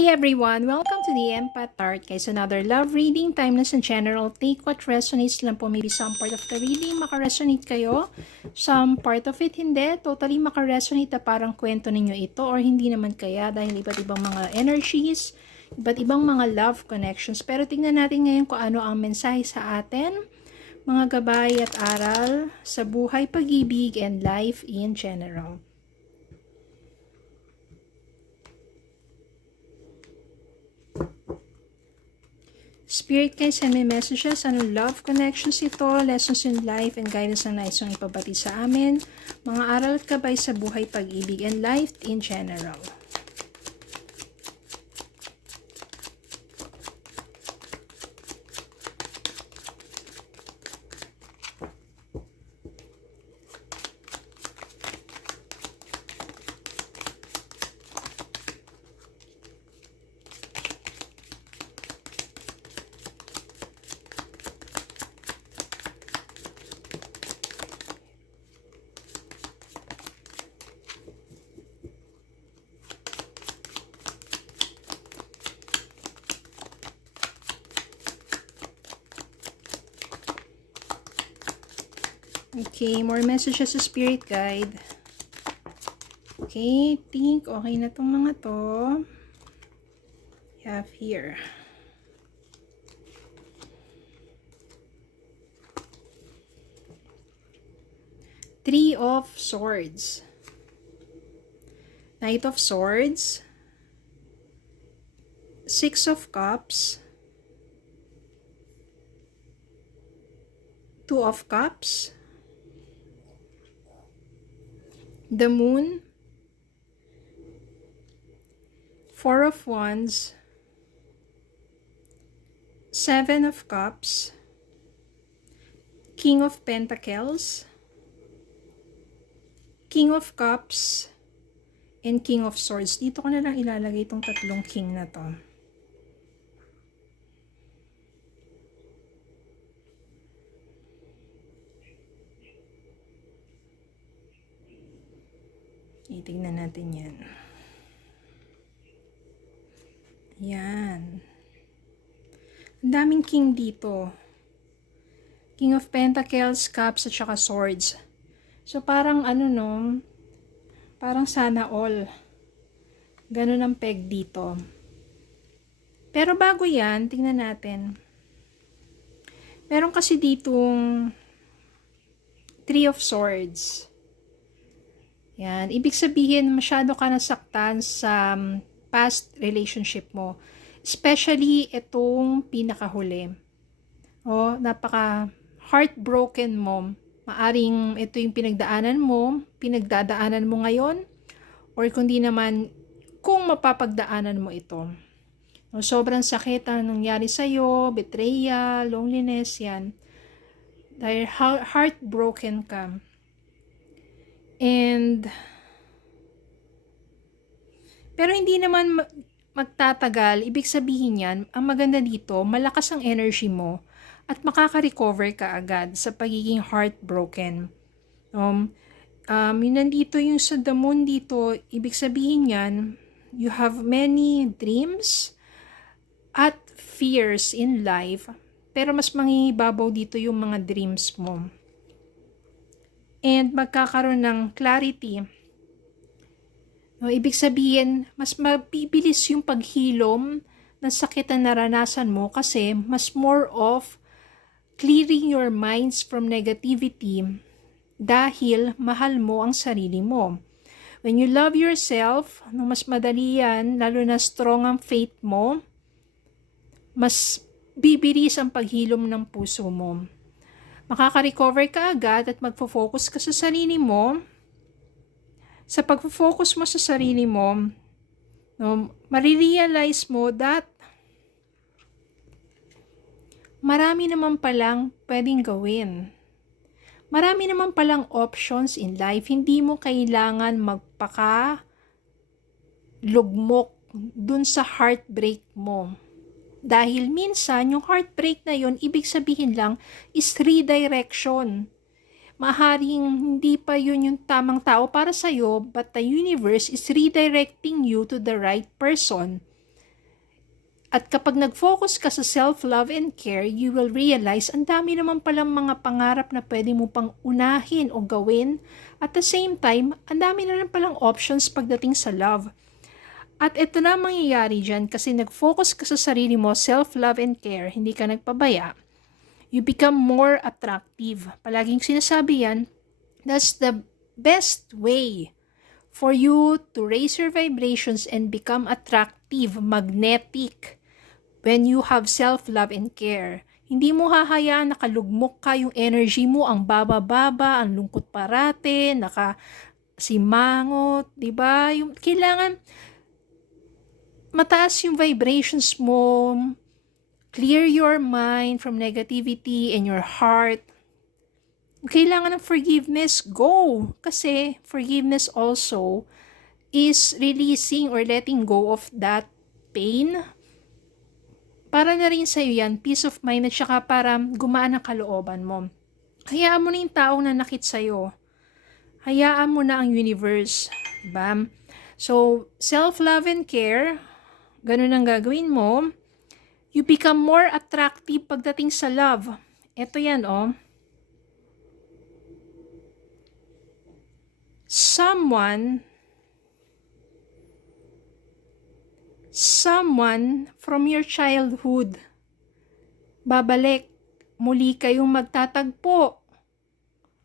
Hi everyone! Welcome to the Empath Tart. Guys, another love reading. Timeless and general. Take what resonates lang po. Maybe some part of the reading makaresonate kayo. Some part of it hindi. Totally makaresonate na parang kwento ninyo ito or hindi naman kaya dahil iba't ibang mga energies, iba't ibang mga love connections. Pero tingnan natin ngayon kung ano ang mensahe sa atin. Mga gabay at aral sa buhay, pag-ibig, and life in general. Spirit guys, send me messages. Anong love connections ito? Lessons in life and guidance na nais yung ipabati sa amin. Mga aral at gabay sa buhay, pag-ibig, and life in general. Okay, more messages sa spirit guide. Okay, think okay na tong mga to. We have here. Three of Swords. Knight of Swords. Six of Cups. Two of Cups. The Moon, Four of Wands, Seven of Cups, King of Pentacles, King of Cups, and King of Swords. Dito ko na lang ilalagay itong tatlong king na to. Itignan natin yan. Yan. Ang daming king dito. King of Pentacles, Cups, at saka Swords. So parang ano no, parang sana all. Ganun ang peg dito. Pero bago yan, tingnan natin. Meron kasi ditong Three of Swords. Yan. Ibig sabihin, masyado ka nasaktan sa past relationship mo. Especially itong pinakahuli. O, napaka heartbroken mo. Maaring ito yung pinagdaanan mo, pinagdadaanan mo ngayon, or kundi naman, kung mapapagdaanan mo ito. O, sobrang sakit ang nangyari sa'yo, betrayal, loneliness, yan. Dahil heartbroken ka. And pero hindi naman magtatagal. Ibig sabihin yan, ang maganda dito, malakas ang energy mo at makaka-recover ka agad sa pagiging heartbroken. Yun nandito yung sa the moon dito, ibig sabihin yan, you have many dreams at fears in life, pero mas mangingibabaw dito yung mga dreams mo. And magkakaroon ng clarity. No, ibig sabihin, mas mabibilis yung paghilom ng sakit na naranasan mo kasi mas more of clearing your minds from negativity dahil mahal mo ang sarili mo. When you love yourself, no, mas madali yan, lalo na strong ang faith mo, mas bibilis ang paghilom ng puso mo. Makaka-recover ka agad at magfo-focus ka sa sarili mo. Sa pag-focus mo sa sarili mo, no, marirealize mo that marami naman palang pwedeng gawin. Marami naman palang options in life. Hindi mo kailangan magpaka-lugmok dun sa heartbreak mo. Dahil minsan, yung heartbreak na yun, ibig sabihin lang, is redirection. Maaaring hindi pa yun yung tamang tao para sa'yo, but the universe is redirecting you to the right person. At kapag nag-focus ka sa self-love and care, you will realize ang dami naman palang mga pangarap na pwede mo pang unahin o gawin. At the same time, ang dami na rin palang options pagdating sa love. At ito na mangyayari dyan kasi nag-focus ka sa sarili mo, self-love and care, hindi ka nagpabaya. You become more attractive. Palaging sinasabi yan, that's the best way for you to raise your vibrations and become attractive, magnetic. When you have self-love and care, hindi mo hahayaan nakalugmok ka yung energy mo, ang baba-baba, ang lungkot parate, nakasimangot, di ba? Yung kailangan mataas yung vibrations mo, clear your mind from negativity and your heart. Kailangan ng forgiveness, go! Kasi forgiveness also is releasing or letting go of that pain. Para na rin sa'yo yan, peace of mind at saka para gumaan ang kalooban mo. Hayaan mo na yung taong nanakit sa'yo. Hayaan mo na ang universe. Diba? So, self-love and care, ganun ang gagawin mo. You become more attractive pagdating sa love. Ito yan, oh. Someone from your childhood. Babalik, muli kayong magtatagpo.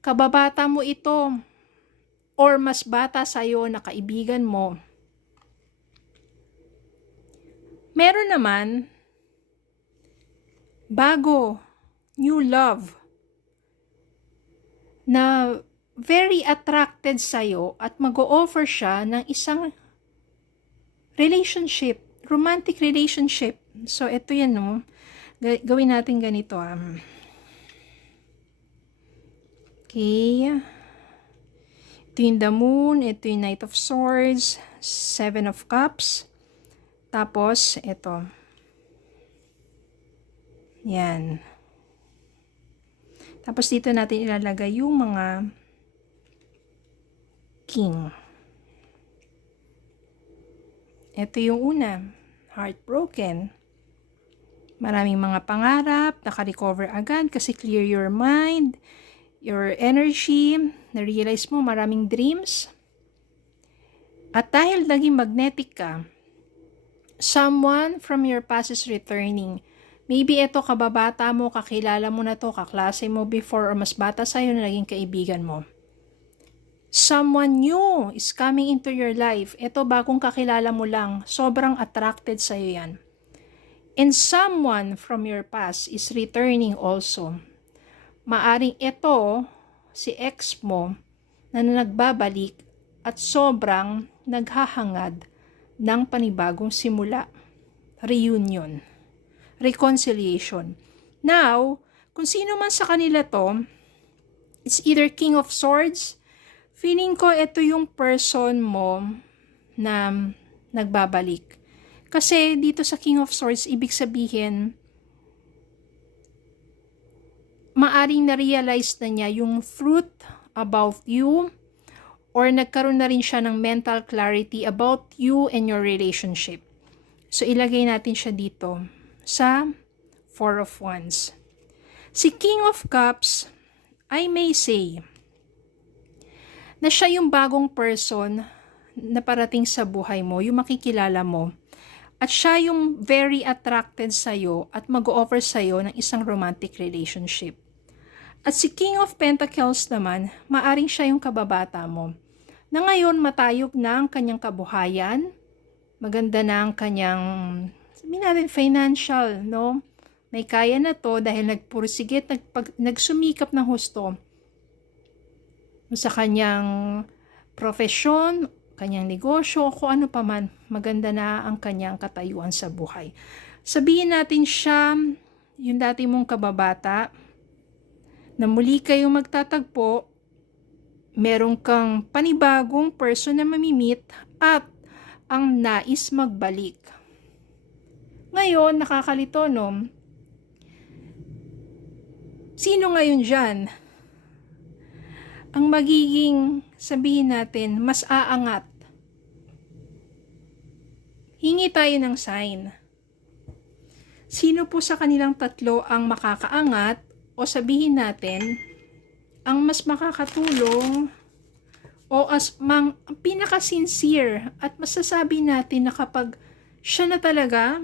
Kababata mo ito or mas bata sa'yo na kaibigan mo. Meron naman, bago, new love, na very attracted sa'yo at mag-o-offer siya ng isang relationship, romantic relationship. So, ito yan, no? Gawin natin ganito. Okay. Ito yung the moon, ito yung Knight of Swords, Seven of Cups. Tapos, ito. Yan. Tapos, dito natin ilalagay yung mga king. Ito yung una, heartbroken. Maraming mga pangarap, naka-recover agad kasi clear your mind, your energy, na-realize mo maraming dreams. At dahil naging magnetic ka, someone from your past is returning. Maybe ito kababata mo, kakilala mo na to, kaklase mo before or mas bata sa'yo na naging kaibigan mo. Someone new is coming into your life. Ito bagong kakilala mo lang. Sobrang attracted sa'yo yan. And someone from your past is returning also. Maaring ito, si ex mo, na nagbabalik at sobrang naghahangad ng panibagong simula. Reunion. Reconciliation. Now, kung sino man sa kanila to, it's either King of Swords. Feeling ko ito yung person mo na nagbabalik. Kasi dito sa King of Swords, ibig sabihin, maaring na-realize na niya yung truth about you or nagkaroon na rin siya ng mental clarity about you and your relationship. So, ilagay natin siya dito sa Four of Wands. Si King of Cups, I may say, na siya yung bagong person na parating sa buhay mo, yung makikilala mo. At siya yung very attracted sa'yo at mag-o-offer sa'yo ng isang romantic relationship. At si King of Pentacles naman, maaring siya yung kababata mo. Na ngayon matayog na ang kanyang kabuhayan, maganda na ang kanyang, sabihin natin, financial, no? May kaya na to dahil nagpursigit, nagsumikap ng husto sa kanyang profesyon, kanyang negosyo, kung ano pa man, maganda na ang kanyang katayuan sa buhay. Sabihin natin siya, yung dati mong kababata, na muli kayong magtatagpo, meron kang panibagong person na mamimit at ang nais magbalik. Ngayon, nakakalito, no? Sino ngayon dyan? Ang magiging, sabihin natin, mas aangat. Hingi tayo ng sign. Sino po sa kanilang tatlo ang makakaangat o sabihin natin ang mas makakatulong o ang pinaka-sincere at masasabi natin na kapag siya na talaga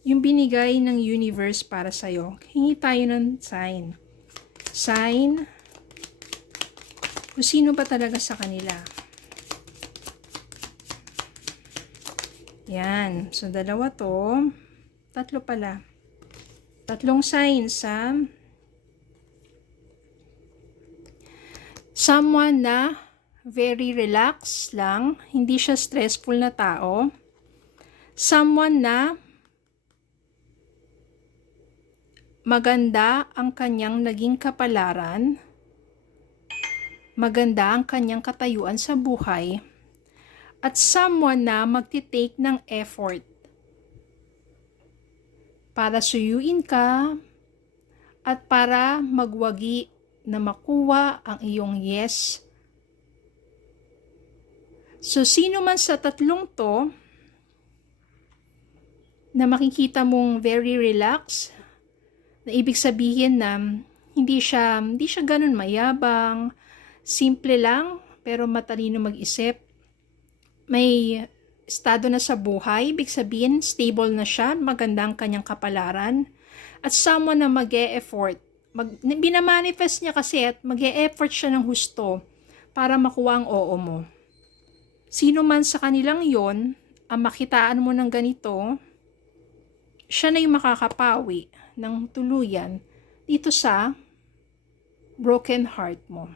yung binigay ng universe para sa'yo. Hingi tayo ng sign. Sign. Kung sino ba talaga sa kanila. Yan. So, dalawa to. Tatlo pala. Tatlong signs sa someone na very relaxed lang. Hindi siya stressful na tao. Someone na maganda ang kanyang naging kapalaran. Maganda ang kanyang katayuan sa buhay. At someone na magtitake ng effort para suyuin ka at para magwagi na makuha ang iyong yes. So, sino man sa tatlong to na makikita mong very relaxed, na ibig sabihin na hindi siya ganun mayabang, simple lang, pero matalino mag-isip. May estado na sa buhay, ibig sabihin, stable na siya, maganda ang kanyang kapalaran. At someone na mag-e-effort. Binamanifest niya kasi at mag-e-effort siya ng husto para makuha ang oo mo. Sino man sa kanilang yon, ang makitaan mo ng ganito, siya na yung makakapawi ng tuluyan dito sa broken heart mo.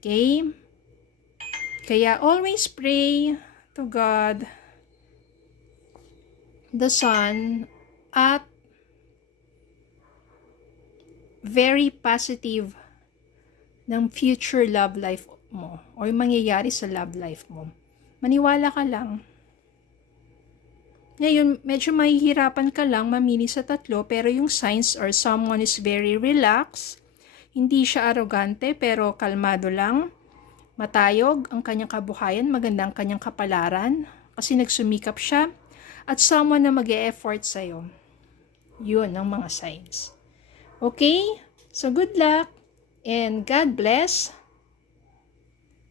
Okay? Kaya always pray to God, the Son, at very positive ng future love life mo or mangyayari sa love life mo. Maniwala ka lang. Ngayon, medyo mahihirapan ka lang mamili sa tatlo, pero yung signs or someone is very relaxed, hindi siya arrogante pero kalmado lang, matayog ang kanyang kabuhayan, maganda ang kanyang kapalaran kasi nagsumikap siya, at someone na mag-e-effort sa'yo. Yun ang mga signs. Okay? So good luck and God bless.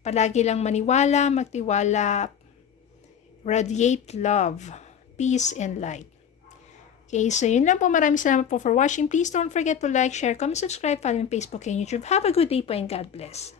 Palagi lang maniwala, magtiwala, radiate love, peace and light. Okay, so yun lang po. Maraming salamat po for watching. Please don't forget to like, share, comment, subscribe, follow me on Facebook and YouTube. Have a good day po and God bless.